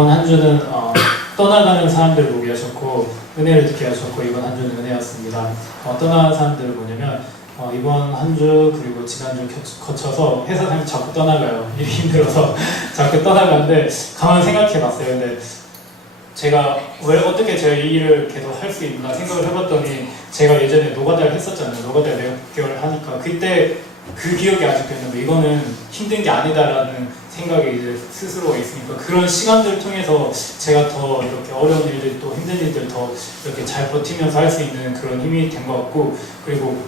이번 한 주는 떠나가는 사람들 보게 하셨고 은혜를 듣게 하셨고 이번 한 주는 은혜였습니다. 떠나가는 사람들은 뭐냐면 이번 한 주 그리고 지난주 거쳐서 회사 다니면 자꾸 떠나가요. 일이 힘들어서 자꾸 떠나가는데 가만히 생각해봤어요. 근데 제가 왜 어떻게 제가 이 일을 계속 할 수 있나 생각을 해봤더니 제가 예전에 노가다를 했었잖아요. 노가다 몇 개월 하니까 그때 그 기억이 아직도 있는데 이거는 힘든 게 아니다라는 생각이 이제 스스로가 있으니까 그런 시간들을 통해서 제가 더 이렇게 어려운 일들 또 힘든 일들 더 이렇게 잘 버티면서 할 수 있는 그런 힘이 된 것 같고 그리고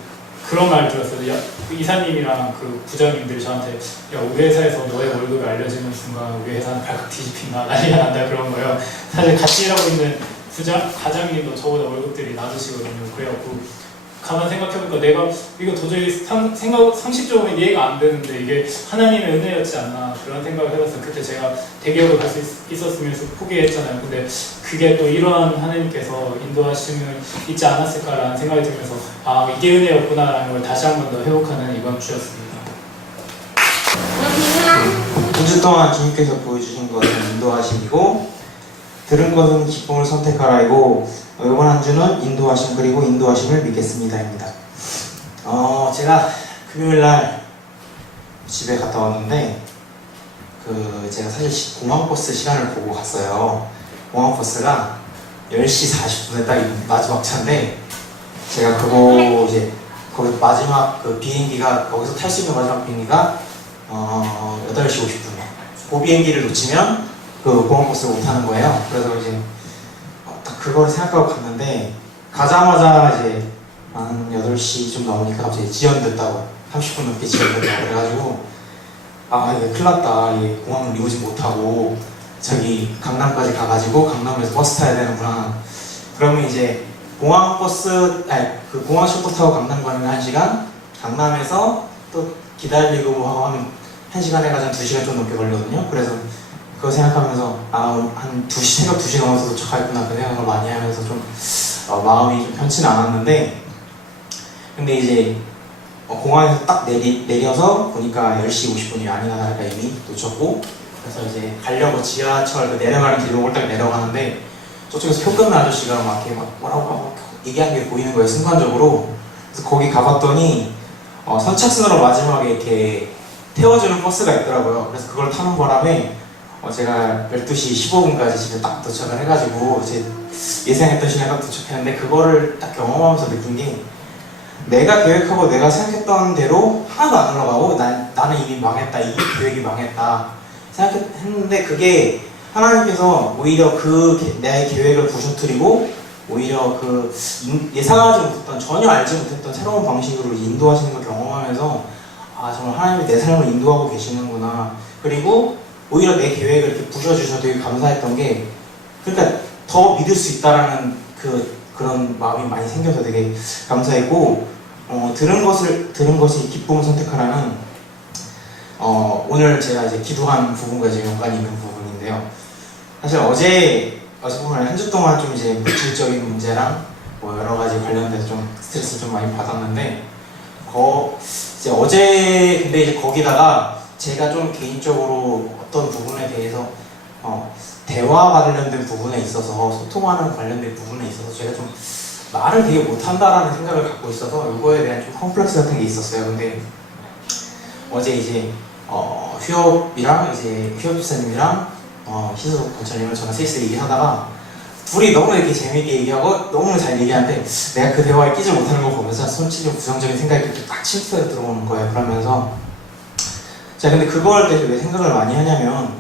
그런 말 들었어요. 그 이사님이랑 그 부장님들이 저한테 야 우리 회사에서 너의 월급이 알려지는 순간 우리 회사는 발칵 뒤집힌다 난리가 난다 그런 거예요. 사실 같이 일하고 있는 과장님도 저보다 월급들이 낮으시거든요. 그래갖고 가만 생각해보니까 내가 이거 도저히 상식적으로 이해가 안 되는데 이게 하나님의 은혜였지 않나 그런 생각을 해봤어요. 그때 제가 대기업을 갈 수 있었으면 포기했잖아요. 근데 그게 또 이러한 하나님께서 인도하심을 잊지 않았을까라는 생각이 들면서 아 이게 은혜였구나라는 걸 다시 한 번 더 회복하는 이번 주였습니다. 한 주 동안 주님께서 보여주신 것은 인도하심이고 들은 것은 기쁨을 선택하라이고 이번 한 주는 인도하심 그리고 인도하심을 믿겠습니다입니다. 제가 금요일날 집에 갔다 왔는데 제가 사실 공항버스 시간을 보고 갔어요. 공항버스가 10시 40분에 딱 마지막 차인데 제가 그거 이제 거기 마지막 그 비행기가 거기서 탈 수 있는 마지막 비행기가 8시 50분이에요. 그 비행기를 놓치면 그 공항버스를 못 타는 거예요. 그래서 이제 딱 그걸 생각하고 갔는데 가자마자 이제 한 8시 좀 넘으니까 갑자기 지연됐다고 30분 넘게 지연됐다고 그래가지고 아 이거 큰일 났다. 이 공항을 리오지 못하고 저기 강남까지 가가지고 강남에서 버스 타야 되는구나. 그러면 이제 그 공항 셔터 타고 강남 가면 1시간 강남에서 또 기다리고 뭐 하고 하면 1시간 해가지고 2시간 좀 넘게 걸리거든요. 그래서 그거 생각하면서 한 2시, 새벽 2시 넘어서 도착하겠구나 그 생각을 많이 하면서 좀 마음이 좀 편치는 않았는데 근데 이제 공항에서 딱 내려서 보니까 10시 50분이 아니나 다를까 이미 놓쳤고 그래서 이제 가려고 지하철 그 내려가는 길목을 딱 내려가는데 저쪽에서 표 끊는 아저씨가 막 이렇게 막 뭐라고 막 얘기하는 게 보이는 거예요 순간적으로. 그래서 거기 가봤더니 선착순으로 마지막에 이렇게 태워주는 버스가 있더라고요. 그래서 그걸 타는 바람에 제가 12시 15분까지 집에 딱 도착을 해가지고 제 예상했던 시간에 딱 도착했는데 그거를 딱 경험하면서 느낀 게 내가 계획하고 내가 생각했던 대로 하나도 안 흘러가고 나는 이미 망했다, 이 계획이 망했다 생각했는데 그게 하나님께서 오히려 내 계획을 부셔뜨리고 오히려 예상하지 못했던 전혀 알지 못했던 새로운 방식으로 인도하시는 걸 경험하면서 아 정말 하나님이 내 삶을 인도하고 계시는구나. 그리고 오히려 내 계획을 이렇게 부셔주셔서 되게 감사했던 게 그러니까 더 믿을 수 있다라는 그런 마음이 많이 생겨서 되게 감사했고 들은 것이 기쁨을 선택하라는 오늘 제가 이제 기도한 부분과 이제 연관이 있는 부분인데요. 사실 어제 보면 한 주 동안 좀 이제 물질적인 문제랑 뭐 여러 가지 관련돼서 좀 스트레스를 좀 많이 받았는데 이제 어제 근데 이제 거기다가 제가 좀 개인적으로 어떤 부분에 대해서 대화 관련된 부분에 있어서 소통하는 관련된 부분에 있어서 제가 좀 말을 되게 못한다라는 생각을 갖고 있어서 이거에 대한 좀 컴플렉스 같은 게 있었어요. 근데 어제 이제 휴업이랑 이제 휴업 집사님이랑 희수 권찰님을 저랑 셋이서 얘기하다가 둘이 너무 이렇게 재미있게 얘기하고 너무 잘 얘기하는데 내가 그 대화에 끼지 못하는 거 보면서 솔직히 부정적인 생각이 이렇게 딱 침투해 들어오는 거예요. 그러면서 제가 근데 그걸 대해서 왜 생각을 많이 하냐면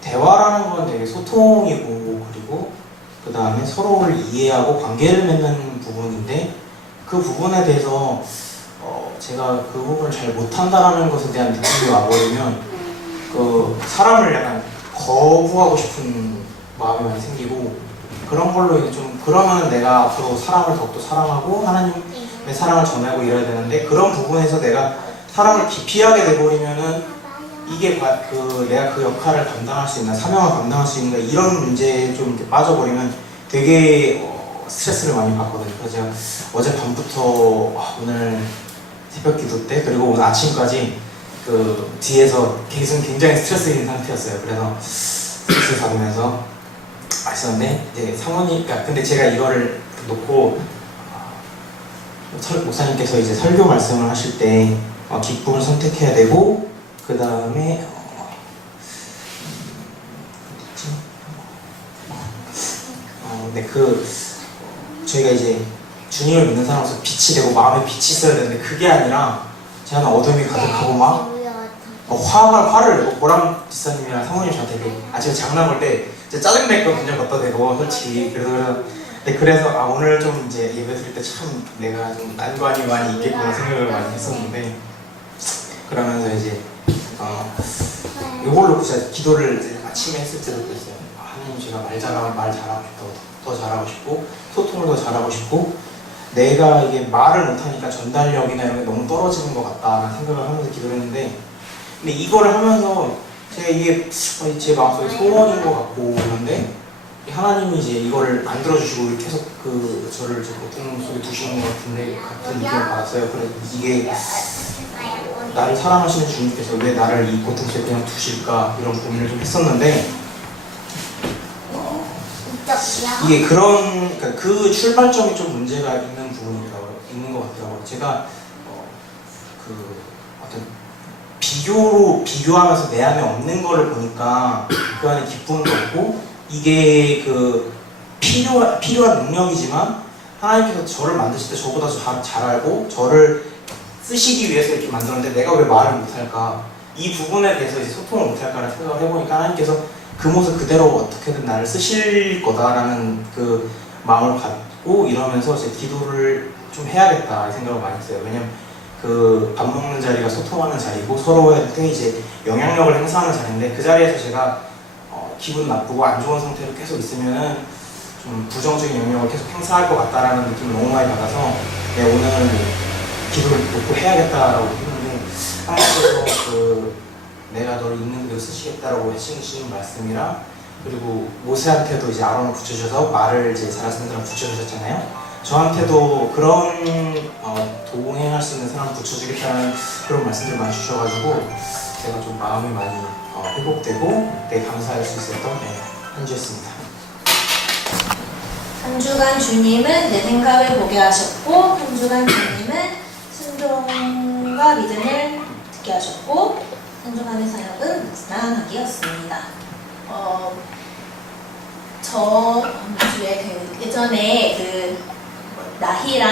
대화라는 건 되게 소통이고 그리고 그 다음에 서로를 이해하고 관계를 맺는 부분인데 그 부분에 대해서 제가 그 부분을 잘 못한다라는 것에 대한 느낌이 와버리면 사람을 약간 거부하고 싶은 마음이 많이 생기고 그런 걸로 이제 좀 그러면 내가 앞으로 사람을 더욱더 사랑하고 하나님의 사랑을 전하고 이래야 되는데 그런 부분에서 내가 사람을 기피하게 돼버리면은 이게 내가 그 역할을 감당할 수 있나 사명을 감당할 수 있는가 이런 문제에 좀 이렇게 빠져버리면 되게 스트레스를 많이 받거든요. 그래서 제가 어젯밤부터 오늘 새벽 기도 때 그리고 오늘 아침까지 뒤에서 굉장히 스트레스 있는 상태였어요. 그래서 스트레스 받으면서 있었는데 이제 사모님, 그러니까 근데 제가 이거를 놓고 목사님께서 이제 설교 말씀을 하실 때 기쁨을 선택해야 되고 그 다음에 네, 저희가 이제 주님을 믿는 사람으로서 빛이 되고 마음에 빛이 있어야 되는데 그게 아니라 제가 어둠이 가득하고 막 화를 내고 보람 지사님이랑 사모님 저한테 제가 장난 걸때 짜증냈거든요. 갖다 대고 솔직히 그래서 오늘 좀 이제 예배 드릴 때 참 내가 좀 난관이 많이 있겠구나 생각을 많이 했었는데 그러면서 이제 이걸로 제가 기도를 이제 아침에 했을 때도 그랬어요. 하나님 제가 말 잘하고 싶고 더 잘하고 싶고 소통을 더 잘하고 싶고 내가 이게 말을 못하니까 전달력이나 이런 게 너무 떨어지는 것 같다라는 생각을 하면서 기도를 했는데 근데 이거를 하면서 제가 이게 제 마음속에 소원인 것 같고 그런데 하나님이 이제 이거를 안 들어주시고 계속 저를 제 고통 속에 두시는 것 같은 느낌을 받았어요. 그래서 이게 나를 사랑하시는 주님께서 왜 나를 이 고통 속에 그냥 두실까 이런 고민을 좀 했었는데 이게 그러니까 그 출발점이 좀 문제가 있는 있는 것 같더라고요. 제가 어떤 비교하면서 내 안에 없는 거를 보니까 그 안에 기쁨도 없고 이게 필요한 능력이지만 하나님께서 저를 만드실 때 저보다 잘 알고 저를 쓰시기 위해서 이렇게 만들었는데 내가 왜 말을 못할까 이 부분에 대해서 이제 소통을 못할까라는 생각을 해보니까 하나님께서 그 모습 그대로 어떻게든 나를 쓰실 거다라는 그 마음을 갖고 이러면서 제 기도를 좀 해야겠다 이 생각을 많이 했어요. 왜냐면 밥 먹는 자리가 소통하는 자리고 서로한테 이제 영향력을 행사하는 자리인데 그 자리에서 제가 기분 나쁘고 안 좋은 상태로 계속 있으면은 좀 부정적인 영향력을 계속 행사할 것 같다라는 느낌을 너무 많이 받아서 오늘 기도를 놓고 해야겠다라고 했는데 하나님께서 내가 너를 있는 그대로 쓰시겠다라고 하시는 말씀이랑 그리고 모세한테도 이제 아론을 붙여주셔서 말을 이제 잘하시는 사람 붙여주셨잖아요. 저한테도 그런 동행할 수 있는 사람 붙여주겠다는 그런 말씀들 많이 주셔가지고 제가 좀 마음이 많이 회복되고 감사할 수 있었던 한 주였습니다. 한 주간 주님은 내 생각을 보게 하셨고 한 주간 주님은 순종과 믿음을 듣게 하셨고 한 주간의 사역은 묵상하기였습니다. 저 주에 예전에 나희랑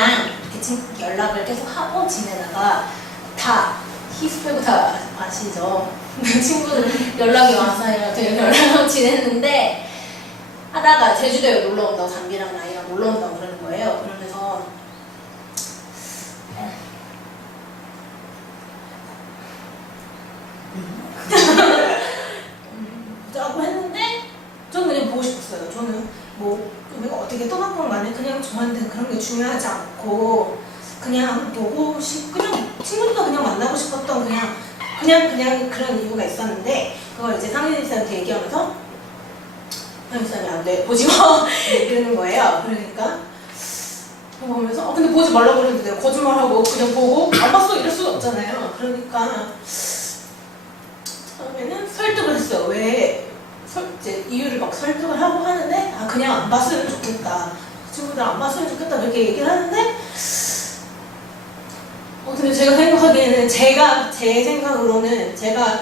이렇게 연락을 계속 하고 지내다가 다 히스pe고 다 아시죠? 친구들 연락이 와서 연락하고 지냈는데 하다가 제주도에 놀러 온다고 담비랑 나이랑 놀러 온다고 그러는 거예요. 그러면서 라고 했는데 저는 그냥 보고 싶었어요. 저는 내가 어떻게 떠났건 간에 그냥 저한테는 그런 게 중요하지 않고 그냥 보고 그냥 친구들과 그냥 만나고 싶었던 그냥 그런 이유가 있었는데 그걸 이제 상인님한테 얘기하면서 상인님이 안 돼, 보지 마 이러는 거예요. 그러니까 보면서 근데 보지 말라고 그랬는데 내가 거짓말하고 그냥 보고 안 봤어 이럴 수가 없잖아요. 그러니까 처음에는 설득을 했어요. 왜 이제 이유를 막 설득을 하고 하는데 그냥 안 봤으면 좋겠다. 친구들 안 봤으면 좋겠다 그렇게 얘기를 하는데 근데 제가 생각하기에는 제 생각으로는 제가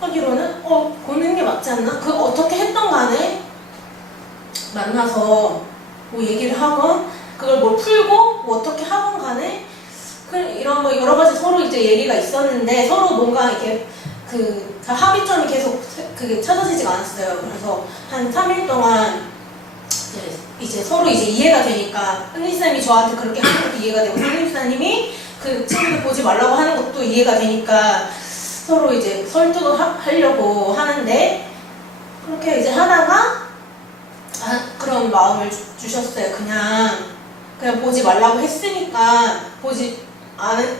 하기로는 보는 게 맞지 않나? 그거 어떻게 했던 간에 만나서 얘기를 하건 그걸 풀고 어떻게 하건 간에 이런 여러 가지 서로 이제 얘기가 있었는데 서로 뭔가 이렇게 합의점이 계속 그게 찾아지지가 않았어요. 그래서 한 3일 동안 이제 서로 이제 이해가 되니까 은희쌤이 저한테 그렇게 하는 것도 이해가 되고 상임사님이 그 친구들 보지 말라고 하는 것도 이해가 되니까 서로 이제 설득을 하려고 하는데 그렇게 이제 하다가 그런 마음을 주셨어요. 그냥 보지 말라고 했으니까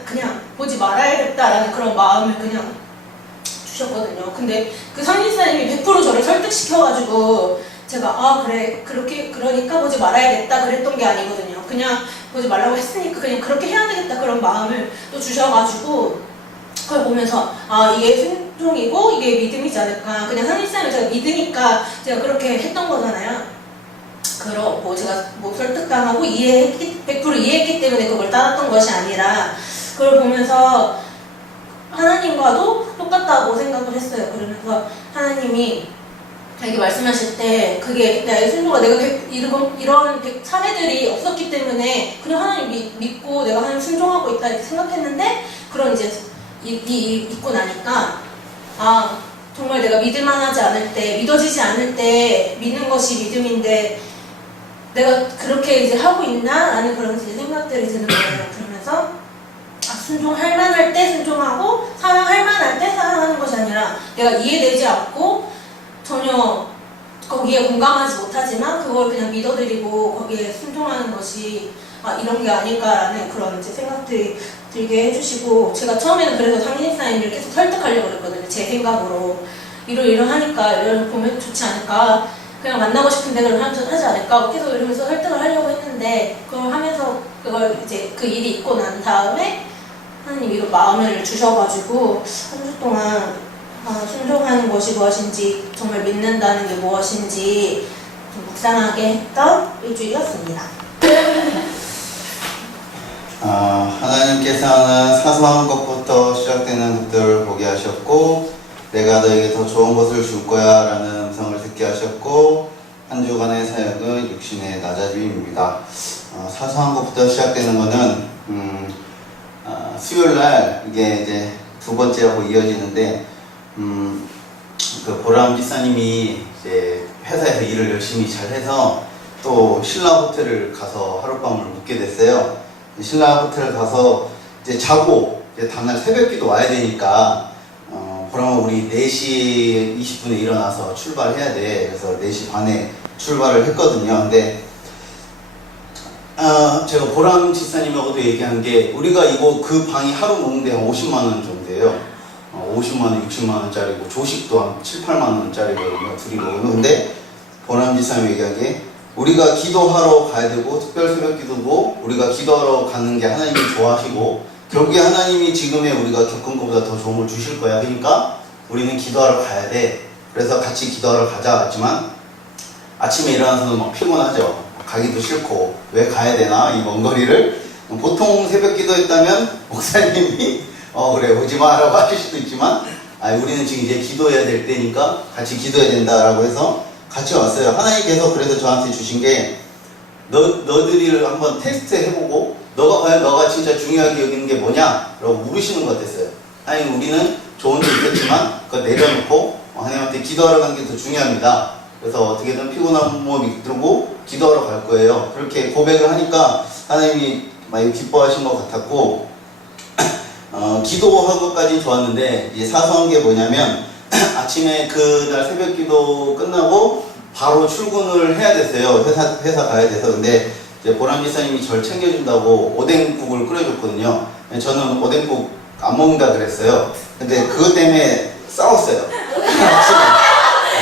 그냥 보지 말아야겠다라는 그런 마음을 그냥 주셨거든요. 근데 그 상임사님이 100% 저를 설득시켜가지고 제가 그래 그러니까 보지 말아야겠다 그랬던 게 아니거든요. 그냥 보지 말라고 했으니까 그냥 그렇게 해야 되겠다 그런 마음을 또 주셔가지고 그걸 보면서 이게 순종이고 이게 믿음이지 않을까. 그냥 하나님을 제가 믿으니까 제가 그렇게 했던 거잖아요. 뭐 제가 뭐 설득당하고 100% 이해했기 때문에 그걸 따랐던 것이 아니라 그걸 보면서 하나님과도 똑같다고 생각을 했어요. 그러면서 하나님이 이렇게 말씀하실 때 그게 나의 순종과 내가 이런 사례들이 없었기 때문에 그냥 하나님 믿고 내가 하나님 순종하고 있다 이렇게 생각했는데 그런 이제 있고 나니까 아 정말 내가 믿을만하지 않을 때 믿어지지 않을 때 믿는 것이 믿음인데 내가 그렇게 이제 하고 있나? 라는 그런 이제 생각들이 드는 거예요. 그러면서 순종할 만할 때 순종하고 사랑할 만할 때 사랑하는 것이 아니라 내가 이해되지 않고 전혀 거기에 공감하지 못하지만 그걸 그냥 믿어드리고 거기에 순종하는 것이 이런 게 아닐까라는 그런 이제 생각들이 들게 해주시고 제가 처음에는 그래서 상진사님을 계속 설득하려고 그랬거든요. 제 생각으로 이러하니까 이런 보면 좋지 않을까 그냥 만나고 싶은데 그럼 하지 않을까 계속 이러면서 설득을 하려고 했는데 그걸 하면서 그걸 이제 그 일이 있고 난 다음에 하나님이 이런 마음을 주셔가지고 한 주 동안 순종하는 것이 무엇인지 정말 믿는다는 게 무엇인지 좀 묵상하게 했던 일주일이었습니다. 하나님께서는 사소한 것부터 시작되는 것들을 보게 하셨고 내가 너에게 더 좋은 것을 줄 거야 라는 음성을 듣게 하셨고 한 주간의 사역은 육신의 낮아짐입니다. 사소한 것부터 시작되는 것은 수요일날 이게 이제 두 번째하고 이어지는데 그 보람 지사님이 이제 회사에서 일을 열심히 잘해서 또 신라 호텔을 가서 하룻밤을 묵게 됐어요. 신라 호텔을 가서 이제 자고 이제 다음날 새벽기도 와야 되니까 그러면 우리 4시 20분에 일어나서 출발해야 돼. 그래서 4시 반에 출발을 했거든요. 근데 제가 보람 지사님하고도 얘기한 게 우리가 이거 그 방이 하루 먹는데 한 50만 원 정도예요. 50만 원, 60만 원짜리고 조식도 한 7, 8만 원짜리거든요. 둘이 먹으면. 근데 보람 지사님이 얘기한 게 우리가 기도하러 가야 되고 특별 새벽 기도도 우리가 기도하러 가는 게 하나님이 좋아하시고 결국에 하나님이 지금의 우리가 겪은 것보다 더 좋은 걸 주실 거야. 그러니까 우리는 기도하러 가야 돼. 그래서 같이 기도하러 가자 했지만 아침에 일어나서는 막 피곤하죠. 가기도 싫고 왜 가야 되나 이 먼 거리를. 보통 새벽 기도했다면 목사님이 그래 오지 마라고 하실 수도 있지만 우리는 지금 이제 기도해야 될 때니까 같이 기도해야 된다라고 해서 같이 왔어요. 하나님께서 그래서 저한테 주신 게 너들을 한번 테스트 해보고 너가 과연 너가 진짜 중요하게 여기는 게 뭐냐? 라고 물으시는 것 같았어요. 아니 우리는 좋은 데 있겠지만 그거 내려놓고 하나님한테 기도하러 가는 게 더 중요합니다. 그래서 어떻게든 피곤한 몸이 들고 기도하러 갈 거예요. 그렇게 고백을 하니까 하나님이 많이 기뻐하신 것 같았고 기도한 것까지는 좋았는데 이제 사소한 게 뭐냐면 아침에 그날 새벽 기도 끝나고 바로 출근을 해야 됐어요. 회사 가야 돼서. 근데 이제 보람 지사님이 저를 챙겨준다고 오뎅국을 끓여줬거든요. 저는 오뎅국 안 먹는다 그랬어요. 근데 그것 때문에 싸웠어요.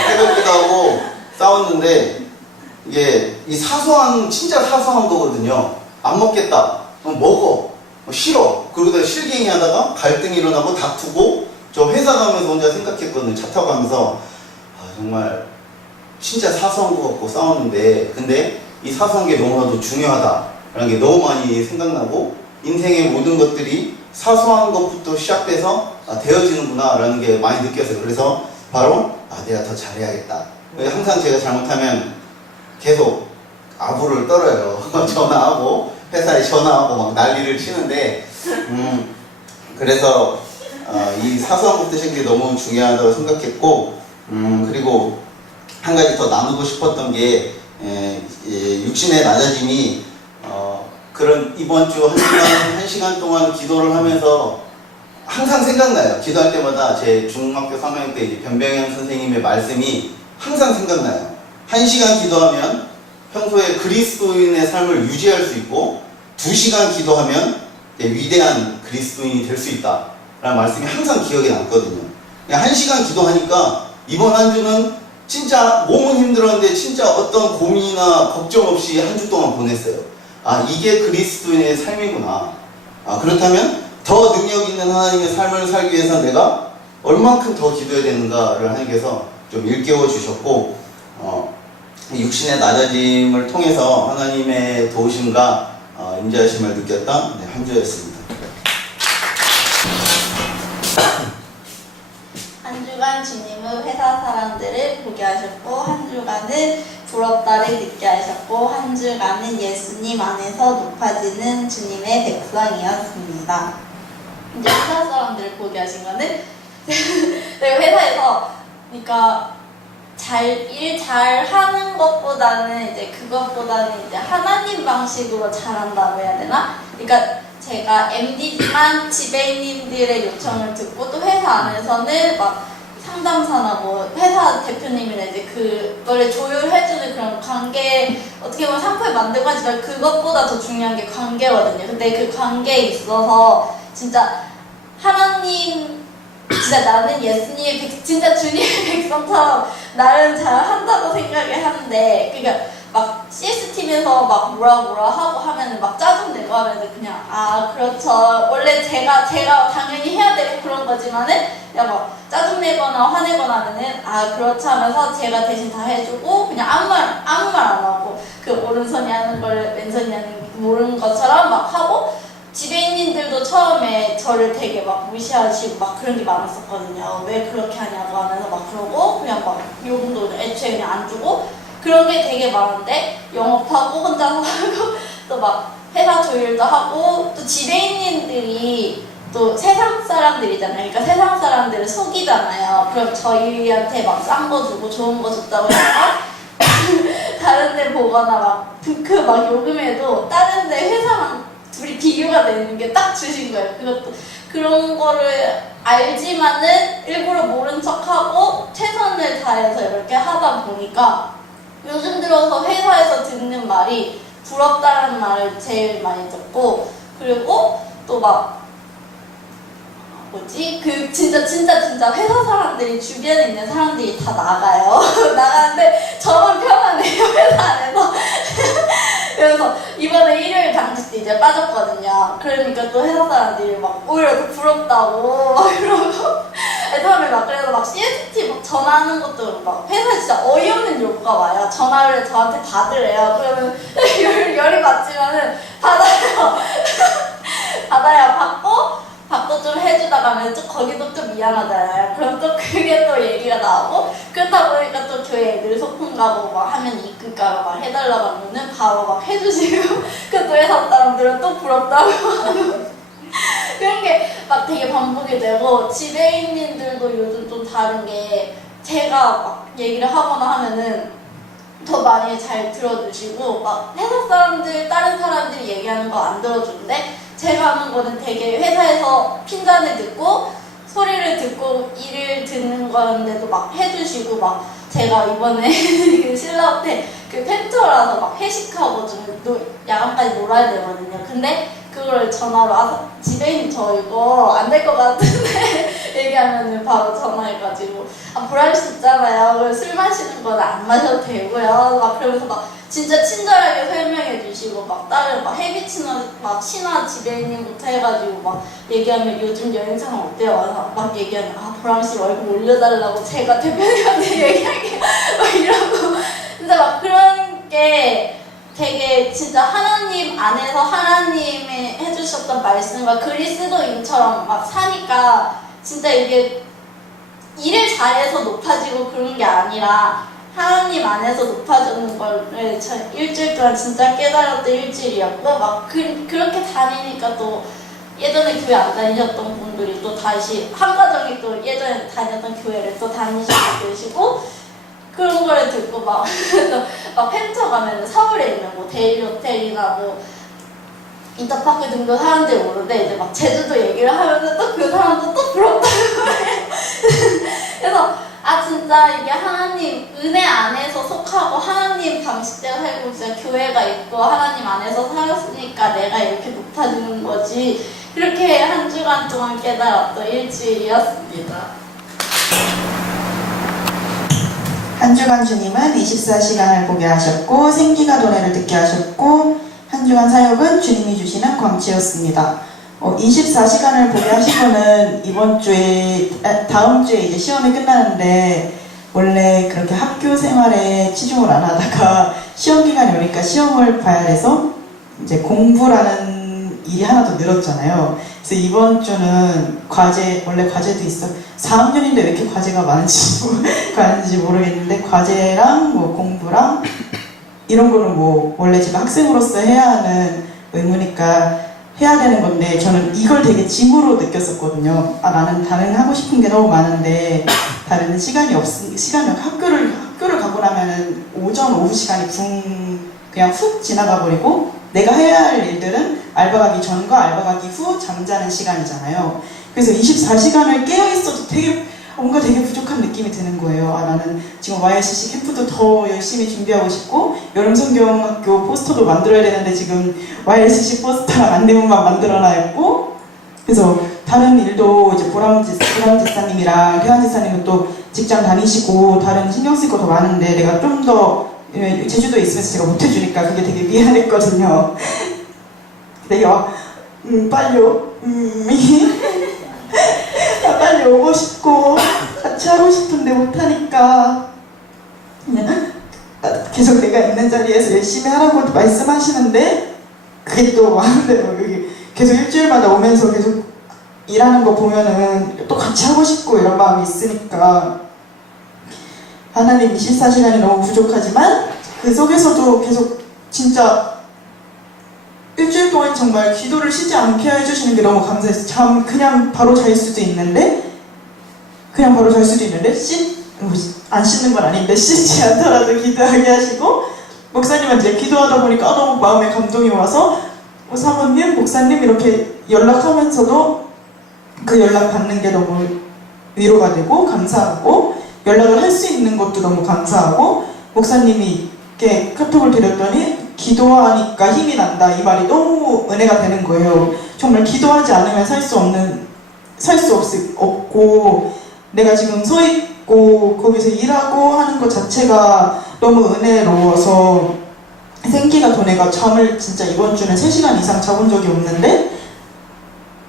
새벽 기도하고 싸웠는데 이게 이 진짜 사소한 거거든요. 안 먹겠다. 그럼 먹어. 싫어. 그러다 실갱이 하다가 갈등이 일어나고 다투고 저 회사 가면서 혼자 생각했거든요. 차 타고 가면서 정말 진짜 사소한 거 갖고 싸웠는데 근데 이 사소한 게 너무나도 중요하다라는 게 너무 많이 생각나고 인생의 모든 것들이 사소한 것부터 시작돼서 되어지는구나 라는 게 많이 느꼈어요. 그래서 바로 내가 더 잘해야겠다. 항상 제가 잘못하면 계속 아부를 떨어요. 전화하고 회사에 전화하고 막 난리를 치는데 그래서 이 사소한 것부터 시작이 너무 중요하다고 생각했고 그리고 한 가지 더 나누고 싶었던 게 육신의 낮아짐이 그런 이번 주 1시간 동안 기도를 하면서 항상 생각나요. 기도할 때마다 제 중학교 3학년 때 이제 변병현 선생님의 말씀이 항상 생각나요. 1시간 기도하면 평소에 그리스도인의 삶을 유지할 수 있고 2시간 기도하면 위대한 그리스도인이 될 수 있다 라는 말씀이 항상 기억에 남거든요. 1시간 기도하니까 이번 한 주는 진짜 몸은 힘들었는데 진짜 어떤 고민이나 걱정 없이 한 주 동안 보냈어요. 이게 그리스도인의 삶이구나. 그렇다면 더 능력 있는 하나님의 삶을 살기 위해서 내가 얼만큼 더 기도해야 되는가를 하나님께서 좀 일깨워 주셨고 육신의 낮아짐을 통해서 하나님의 도우심과 임재하심을 느꼈던 한 주였습니다. 한 주간 주님은 회사 사람들을 보게 하셨고 한 주간은 부럽다를 느끼게 하셨고 한 주간은 예수님 안에서 높아지는 주님의 백성이었습니다. 이제 회사 사람들을 보게 하신 거는 내가 회사에서 그러니까 일 잘 하는 것보다는 이제 그것보다는 이제 하나님 방식으로 잘한다고 해야 되나? 그러니까 제가 MD지만 지배인님들의 요청을 듣고 또 회사 안에서는 막 상담사나 뭐 회사 대표님이나 이제 그거를 조율해주는 그런 관계, 어떻게 보면 상품을 만들고 하지만 그것보다 더 중요한 게 관계거든요. 근데 그 관계에 있어서 진짜 하나님, 진짜 나는 예수님의 진짜 주님의 백성처럼 나름 잘 한다고 생각을 하는데, 그러니까 막 CS팀에서 막 뭐라 하고 하면은 막 짜증내고 하면은 그냥 그렇죠, 원래 제가 당연히 해야 되고 그런 거지만은 그냥 막 짜증내거나 화내거나 하면은 그렇죠 하면서 제가 대신 다 해주고 그냥 아무 말 안 하고 그 오른손이 하는 걸 왼손이 하는 모르는 것처럼 막 하고, 지배인님들도 처음에 저를 되게 막 무시하시고 막 그런 게 많았었거든요. 왜 그렇게 하냐고 하면서 막 그러고 그냥 막 요금도 애초에 그냥 안 주고 그런 게 되게 많은데, 영업하고 혼자서 하고 또 막 회사 조율도 하고, 또 지배인님들이 또 세상 사람들이잖아요. 그러니까 세상 사람들을 속이잖아요. 그럼 저희한테 막 싼 거 주고 좋은 거 줬다고 해서 다른 데 보거나 막 요금에도 다른 데 회사랑 둘이 비교가 되는 게 딱 주신 거예요. 그것도 그런 거를 알지만은 일부러 모른 척하고 최선을 다해서 이렇게 하다 보니까 요즘 들어서 회사에서 듣는 말이 부럽다는 말을 제일 많이 듣고, 그리고 또 막 진짜 회사 사람들이 주변에 있는 사람들이 다 나가요. 나가는데 저만 편하네요, 회사 안에서. 그래서 이번에 일요일 당직 때 이제 빠졌거든요. 그러니까 또 회사 사람들이 막 오히려 더 부럽다고 막 이러고, 처음에 막 그래서 막 CST 막 전화하는 것도 막 회사에 진짜 어이없는 요구가 와요. 전화를 저한테 받으래요. 그러면 열이 받지만은 받아야 받고 좀 해주다가 하면 또 거기도 또 미안하잖아요. 그럼 또 그게 또 얘기가 나오고, 그렇다 보니까 또 교회 애들 소풍 가고 막 하면 이끌까가 막 해달라고 하면은 바로 막 해주시고, 그 또 회사 사람들은 또 부럽다고 하고 그런 게 막 되게 반복이 되고, 지배인님들도 요즘 좀 다른 게 제가 막 얘기를 하거나 하면은 더 많이 잘 들어주시고, 막 회사 사람들, 다른 사람들이 얘기하는 거 안 들어주는데 제가 하는 거는 되게 회사에서 핀잔을 듣고 소리를 듣고 일을 듣는 건데도 막 해주시고, 막 제가 이번에 그 신라 호텔 그 펜트라서 막 회식하고 좀 야간까지 놀아야 되거든요. 근데 그걸 전화로 지배인 저 이거 안 될 것 같은데 얘기하면은 바로 전화해가지고 불알 수 있잖아요. 술 마시는 건 안 마셔도 되고요. 막 그러면서 막 진짜 친절하게 설명해 주시고, 막 다른 막 헤비 신화 지배인님부터 해가지고 막 얘기하면 요즘 여행 상황 어때요? 와서 막 얘기하면 보람 씨 월급 올려달라고 제가 대표님한테 얘기하게 막 이러고, 진짜 막 그런 게 되게 진짜 하나님 안에서 하나님이 해주셨던 말씀과 그리스도인처럼 막 사니까 진짜 이게 일을 잘해서 높아지고 그런 게 아니라 하나님 안에서 높아지는 거를 일주일 동안 진짜 깨달았던 일주일이었고, 막 그렇게 다니니까 또 예전에 교회 안 다니셨던 분들이 또 다시 한 가정이 또 예전에 다녔던 교회를 또 다니시고 계시고, 그런 걸 듣고 막 펜처 가면 서울에 있는 뭐 데일리 호텔이나 뭐 인터파크 등도 사람들이 오는데 이제 막 제주도 얘기를 하면은 또 그 사람도 또 부럽다는 거예요. 그래서 진짜 이게 하나님 은혜 안에서 속하고 하나님 방식대로 살고 진짜 교회가 있고 하나님 안에서 살았으니까 내가 이렇게 높아지는 거지, 그렇게 한 주간 동안 깨달았던 일주일이었습니다. 한 주간 주님은 24시간을 보게 하셨고 생기가 노래를 듣게 하셨고, 한 주간 사역은 주님이 주시는 광채였습니다. 24시간을 보게 하신 거는 이번 주에, 다음 주에 이제 시험이 끝나는데, 원래 그렇게 학교 생활에 치중을 안 하다가 시험 기간이 오니까 시험을 봐야 돼서 이제 공부라는 일이 하나 더 늘었잖아요. 그래서 이번 주는 과제, 원래 과제도 있어. 4학년인데 왜 이렇게 과제가 많은지 모르겠는데, 과제랑 뭐 공부랑 이런 거는 뭐 원래 제가 학생으로서 해야 하는 의무니까 해야 되는 건데, 저는 이걸 되게 짐으로 느꼈었거든요. 아, 나는 다른 하고 싶은 게 너무 많은데 다른 시간이 학교를 가고 나면은 오전 오후 시간이 그냥 훅 지나가 버리고, 내가 해야 할 일들은 알바 가기 전과 알바 가기 후 잠자는 시간이잖아요. 그래서 24시간을 깨어 있어도 뭔가 되게 부족한 느낌이 드는 거예요. 아, 나는 지금 YSC 캠프도 더 열심히 준비하고 싶고, 여름성경학교 포스터도 만들어야 되는데 지금 YSC 포스터랑 안내문만 만들어놔있고, 그래서 다른 일도 이제 보람 지사님이랑 태환 지사님은 또 직장 다니시고 다른 신경 쓸 거 더 많은데, 내가 좀 더 제주도에 있으면서 제가 못해주니까 그게 되게 미안했거든요. 내가 빨리 빨리 오고 싶고 같이 하고 싶은데 못하니까 그냥 계속 내가 있는 자리에서 열심히 하라고 말씀하시는데, 그게 또 마음대로 여기 계속 일주일마다 오면서 계속 일하는 거 보면은 또 같이 하고 싶고 이런 마음이 있으니까, 하나님 24시간이 너무 부족하지만 그 속에서도 계속 진짜 일주일 동안 정말 기도를 쉬지 않게 해주시는 게 너무 감사했어요. 그냥 바로 잘 수도 있는데, 안 씻는 건 아닌데 씻지 않더라도 기도하게 하시고, 목사님한테 기도하다 보니까 너무 마음에 감동이 와서 사모님, 목사님 이렇게 연락하면서도 그 연락 받는 게 너무 위로가 되고 감사하고, 연락을 할 수 있는 것도 너무 감사하고, 목사님이 이렇게 카톡을 드렸더니 기도하니까 힘이 난다, 이 말이 너무 은혜가 되는 거예요. 정말 기도하지 않으면 살 수 없고, 내가 지금 서 있고 거기서 일하고 하는 것 자체가 너무 은혜로워서 생기가 도네가 잠을 진짜 이번 주는 3시간 이상 자본 적이 없는데,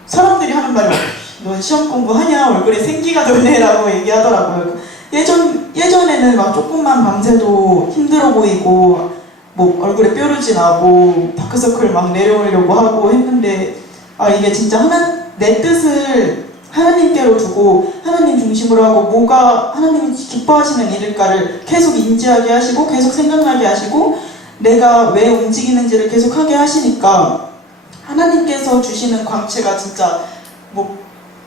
사람들이 하는 말이 너 시험 공부하냐, 얼굴에 생기가 도네라고 얘기하더라고요. 예전에는 막 조금만 밤새도 힘들어 보이고 뭐 얼굴에 뾰루지 나고 다크서클 막 내려오려고 하고 했는데, 아, 이게 진짜 내 뜻을 하나님께로 두고 하나님 중심으로 하고 뭐가 하나님이 기뻐하시는 일일까를 계속 인지하게 하시고 계속 생각나게 하시고 내가 왜 움직이는지를 계속 하게 하시니까, 하나님께서 주시는 광채가 진짜 뭐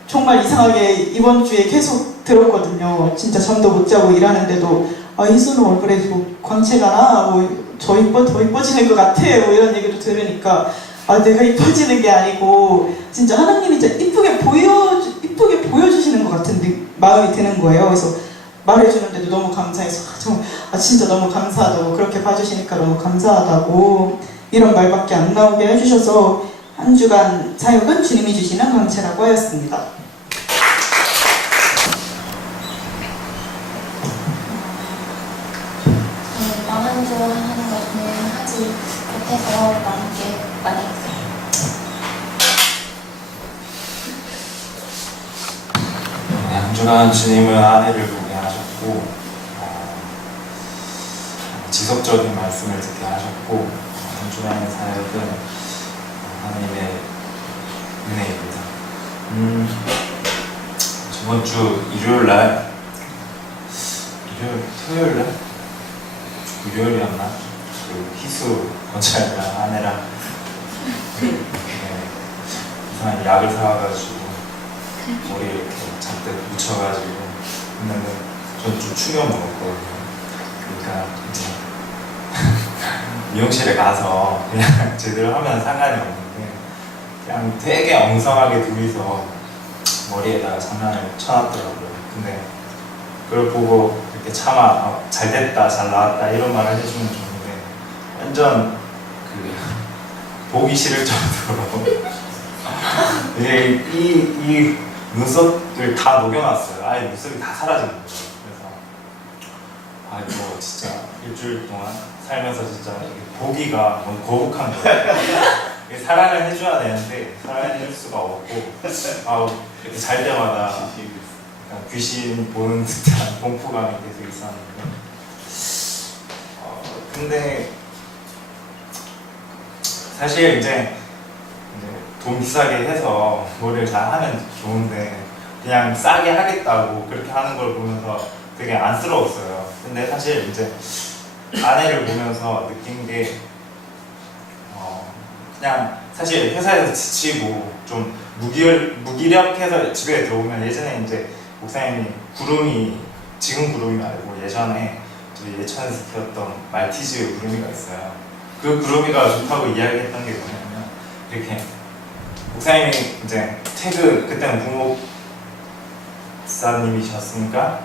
정말 이상하게 이번 주에 계속 들었거든요. 진짜 잠도 못 자고 일하는데도, 아, 이수는 얼굴에 뭐 광채가 나, 뭐 더 이뻐지는 것 같아, 뭐 이런 얘기도 들으니까, 아, 내가 이뻐지는 게 아니고 진짜 하나님이 진짜 이쁘게 보여주시는 것 같은 마음이 드는 거예요. 그래서 말해주는데도 너무 감사해서 진짜 너무 감사하다고, 그렇게 봐주시니까 너무 감사하다고, 이런 말밖에 안 나오게 해주셔서 한 주간 사역은 주님이 주시는 광채라고 하였습니다. 남은 주 하는 것은 하지 못해서 남은 게 많이 있어요. 한 주간 주님은 아내를 보게 하셨고, 지속적인 말씀을 듣게 하셨고, 한 주간의 사역은 하나님의 은혜입니다. 저번 주 토요일이었나? 그 희수 권찰이랑 아내랑 이상한 약을 사와가지고 머리에 이렇게 잔뜩 묻혀가지고 했는데, 전 좀 충격 먹었거든요. 그러니까 이제 미용실에 가서 그냥 제대로 하면 상관이 없는데, 그냥 되게 엉성하게 둘이서 머리에다가 장난을 쳐놨더라고요. 근데 그걸 보고 이렇게 차마 잘 됐다, 잘 나왔다 이런 말을 해주면 좋은데, 완전 보기 싫을 정도로 이 눈썹을 다 녹여놨어요. 아예 눈썹이 다 사라진 거예요. 그래서 이거 진짜 일주일 동안 살면서 진짜 보기가 너무 거북한 거예요. 사랑을 해줘야 되는데 사랑을 해줄 수가 없고 이렇게 잘 때마다 약간 귀신 보는 듯한 공포감이 계속 있었는데 근데 사실 이제 돈 비싸게 해서 뭐를 잘 하면 좋은데 그냥 싸게 하겠다고 그렇게 하는 걸 보면서 되게 안쓰러웠어요. 근데 사실 이제 아내를 보면서 느낀 게 그냥 사실 회사에서 지치고 좀 무기력해서 집에 들어오면 예전에 이제 목사님이 구름이 지금 구름이 말고 예전에 저희 예천에서 키웠던 말티즈 구름이가 있어요. 그 구름이가 좋다고 이야기했던 게 뭐냐면 이렇게 목사님이 이제 그때는 부목사님이셨으니까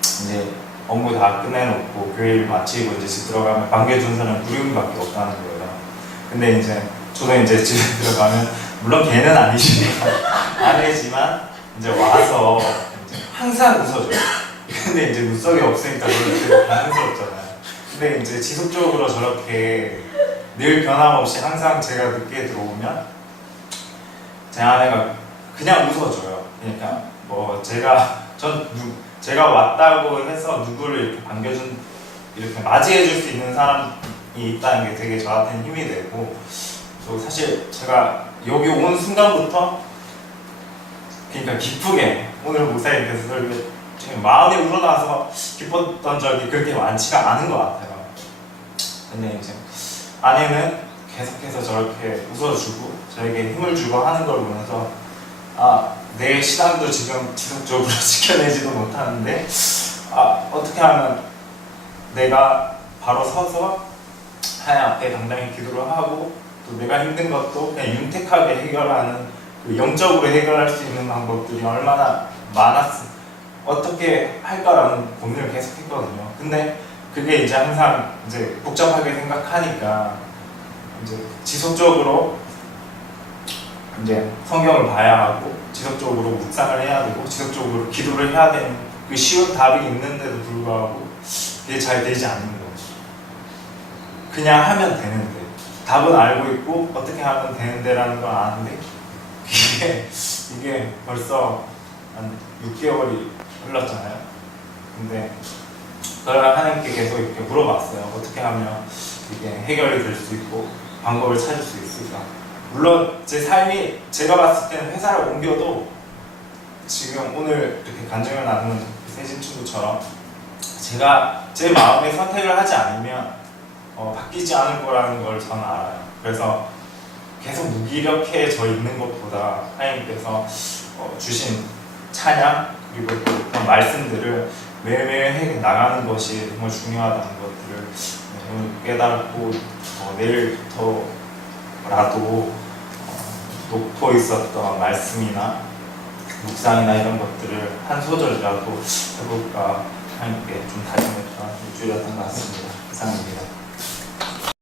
이제 업무 다 끝내놓고 교회를 마치고 이제 집 들어가면 반겨준 사람은 구름이밖에 없다는 거예요. 근데 이제 저도 이제 집에 들어가면 물론 걔는 아니시니까 아니지만 이제 와서 이제 항상 웃어줘요. 근데 이제 눈썹이 없으니까 되게 당황스럽잖아요. 근데 이제 지속적으로 저렇게 늘 변함없이 항상 제가 늦게 들어오면 제 아내가 그냥 웃어줘요. 그러니까 뭐 제가 왔다고 해서 누구를 이렇게 반겨준 이렇게 맞이해줄 수 있는 사람이 있다는 게 되게 저한테는 힘이 되고 또 사실 제가 여기 온 순간부터 그러니까 기쁘게 오늘 목사님께서 설교 마음이 우러나서 기뻤던 적이 그렇게 많지가 않은 것 같아요. 근데 이제 아내는 계속해서 저렇게 웃어주고 저에게 힘을 주고 하는 걸 보면서 내 신앙도 지금 지속적으로 지켜내지도 못하는데 어떻게 하면 내가 바로 서서 하나님 앞에 당당히 기도를 하고 또 내가 힘든 것도 그냥 윤택하게 해결하는 영적으로 해결할 수 있는 방법들이 얼마나 어떻게 할까라는 고민을 계속 했거든요. 근데 그게 이제 항상 이제 복잡하게 생각하니까 이제 지속적으로 이제 성경을 봐야 하고 지속적으로 묵상을 해야 되고 지속적으로 기도를 해야 되는 그 쉬운 답이 있는데도 불구하고 그게 잘 되지 않는 거죠. 그냥 하면 되는데 답은 알고 있고 어떻게 하면 되는데라는 걸 아는데 이게 벌써 한 6개월이 흘렀잖아요. 근데 그걸 하나님께 계속 이렇게 물어봤어요. 어떻게 하면 이게 해결이 될 수 있고 방법을 찾을 수 있을까. 물론 제 삶이 제가 봤을 때는 회사를 옮겨도 지금 오늘 이렇게 간증을 나누는 세진 친구처럼 제가 제 마음의 선택을 하지 않으면 바뀌지 않을 거라는 걸 저는 알아요. 그래서 계속 무기력해져 있는 것보다 하나님께서 주신 찬양 그리고 또 그런 말씀들을 매일매일 해 나가는 것이 정말 중요하다는 것들을 오늘 깨달았고 내일부터라도 놓고 있었던 말씀이나 묵상이나 이런 것들을 한 소절이라도 해볼까 하나님께 좀 다짐했던 일주일이었던 것 같습니다. 이상입니다.